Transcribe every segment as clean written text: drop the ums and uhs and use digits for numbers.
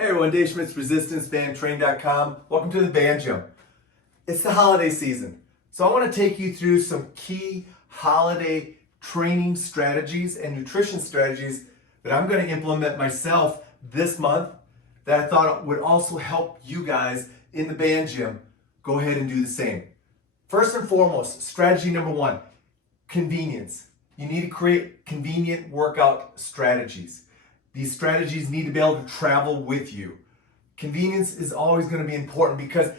Hey everyone, Dave Schmitz, resistancebandtrain.com. Welcome to the band gym. It's the holiday season, so I want to take you through some key holiday training strategies and nutrition strategies that I'm going to implement myself this month that I thought would also help you guys in the band gym go ahead and do the same. First and foremost, strategy number one, convenience. You need to create convenient workout strategies. These strategies need to be able to travel with you. Convenience is always going to be important because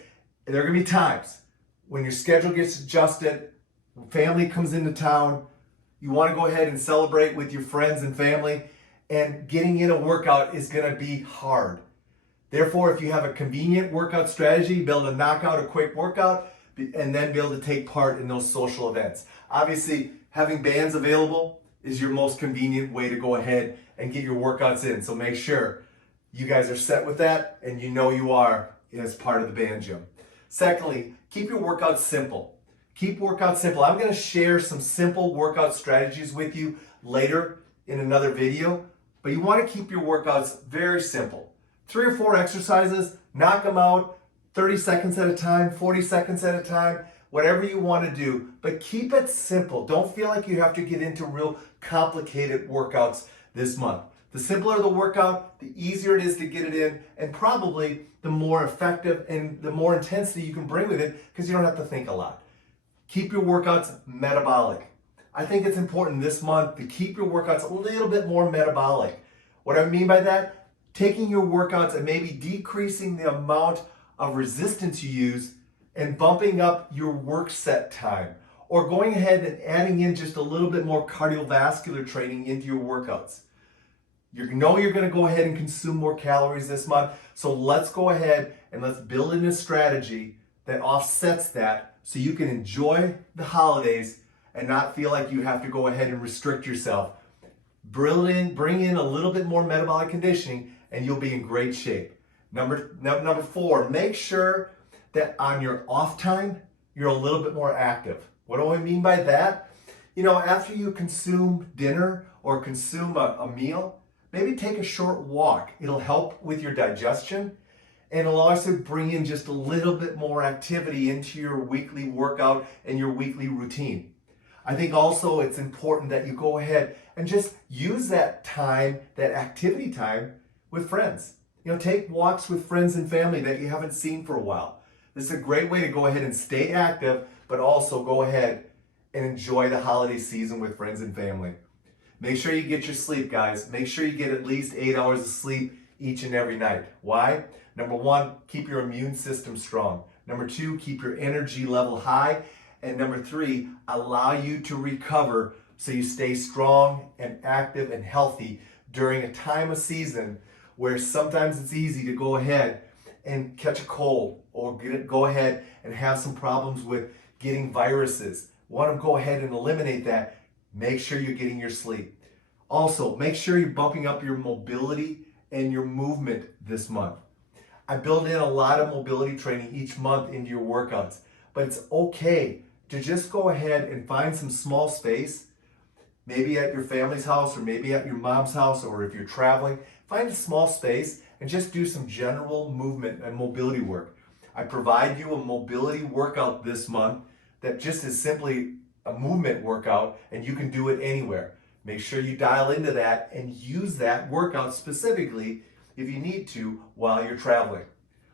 there are going to be times when your schedule gets adjusted, family comes into town, you want to go ahead and celebrate with your friends and family, and getting in a workout is going to be hard. Therefore, if you have a convenient workout strategy, be able to knock out a quick workout and then be able to take part in those social events. Obviously, having bands available is your most convenient way to go ahead and get your workouts in. So make sure you guys are set with that and you know you are as part of the band gym. Secondly, keep your workouts simple. Keep workouts simple. I'm going to share some simple workout strategies with you later in another video, but you want to keep your workouts very simple. 3 or 4 exercises, knock them out 30 seconds at a time, 40 seconds at a time, whatever you want to do, but keep it simple. Don't feel like you have to get into real complicated workouts this month. The simpler the workout, the easier it is to get it in, and probably the more effective and the more intensity you can bring with it because you don't have to think a lot. Keep your workouts metabolic. I think it's important this month to keep your workouts a little bit more metabolic. What I mean by that, taking your workouts and maybe decreasing the amount of resistance you use and bumping up your work set time, or going ahead and adding in just a little bit more cardiovascular training into your workouts. You know you're going to go ahead and consume more calories this month, so let's go ahead and let's build in a strategy that offsets that so you can enjoy the holidays and not feel like you have to go ahead and restrict yourself. Bring in a little bit more metabolic conditioning and you'll be in great shape. Number 4, make sure that on your off time, you're a little bit more active. What do I mean by that? You know, after you consume dinner or consume a meal, maybe take a short walk. It'll help with your digestion and it'll also bring in just a little bit more activity into your weekly workout and your weekly routine. I think also it's important that you go ahead and just use that time, that activity time with friends. You know, take walks with friends and family that you haven't seen for a while. This is a great way to go ahead and stay active, but also go ahead and enjoy the holiday season with friends and family. Make sure you get your sleep, guys. Make sure you get at least 8 hours of sleep each and every night. Why? Number 1, keep your immune system strong. Number 2, keep your energy level high. And number 3, allow you to recover so you stay strong and active and healthy during a time of season where sometimes it's easy to go ahead and catch a cold or go ahead and have some problems with getting viruses. Want to go ahead and eliminate that. Make sure you're getting your sleep. Also, make sure you're bumping up your mobility and your movement this month. I build in a lot of mobility training each month into your workouts, but it's okay to just go ahead and find some small space, maybe at your family's house or maybe at your mom's house, or if you're traveling, find a small space and just do some general movement and mobility work. I provide you a mobility workout this month that just is simply a movement workout and you can do it anywhere. Make sure you dial into that and use that workout specifically if you need to while you're traveling.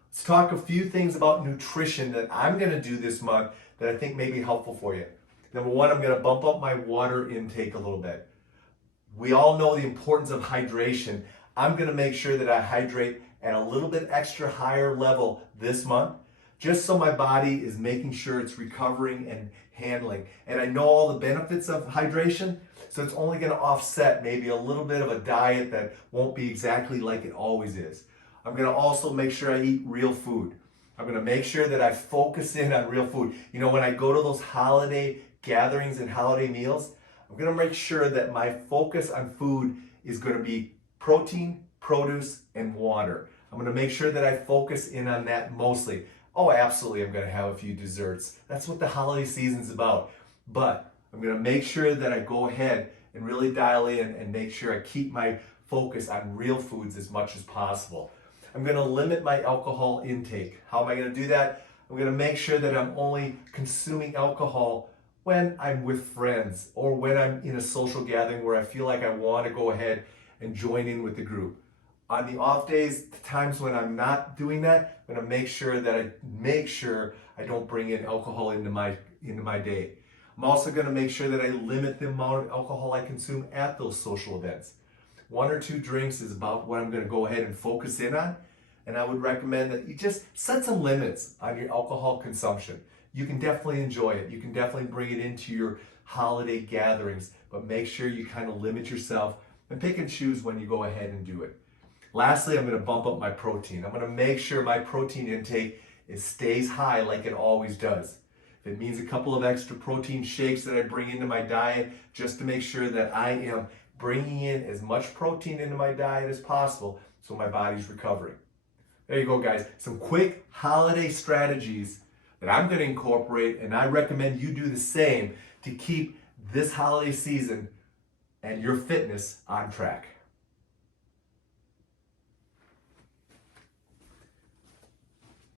Let's talk a few things about nutrition that I'm going to do this month that I think may be helpful for you. Number 1, I'm going to bump up my water intake a little bit. We all know the importance of hydration. I'm going to make sure that I hydrate at a little bit extra higher level this month, just so my body is making sure it's recovering and handling. And I know all the benefits of hydration, so it's only going to offset maybe a little bit of a diet that won't be exactly like it always is. I'm going to also make sure I eat real food. I'm going to make sure that I focus in on real food. You know, when I go to those holiday gatherings and holiday meals, I'm going to make sure that my focus on food is going to be protein, produce, and water. I'm going to make sure that I focus in on that mostly. Oh, absolutely, I'm going to have a few desserts. That's what the holiday season's about. But I'm going to make sure that I go ahead and really dial in and make sure I keep my focus on real foods as much as possible. I'm going to limit my alcohol intake. How am I going to do that? I'm going to make sure that I'm only consuming alcohol when I'm with friends or when I'm in a social gathering where I feel like I want to go ahead and join in with the group. On the off days, the times when I'm not doing that, I'm going to make sure I don't bring in alcohol into my day. I'm also going to make sure that I limit the amount of alcohol I consume at those social events. 1 or 2 drinks is about what I'm going to go ahead and focus in on. And I would recommend that you just set some limits on your alcohol consumption. You can definitely enjoy it. You can definitely bring it into your holiday gatherings, but make sure you kind of limit yourself and pick and choose when you go ahead and do it. Lastly, I'm going to bump up my protein. I'm going to make sure my protein intake stays high like it always does. If it means a couple of extra protein shakes that I bring into my diet just to make sure that I am bringing in as much protein into my diet as possible so my body's recovering. There you go, guys. Some quick holiday strategies that I'm going to incorporate, and I recommend you do the same to keep this holiday season and your fitness on track.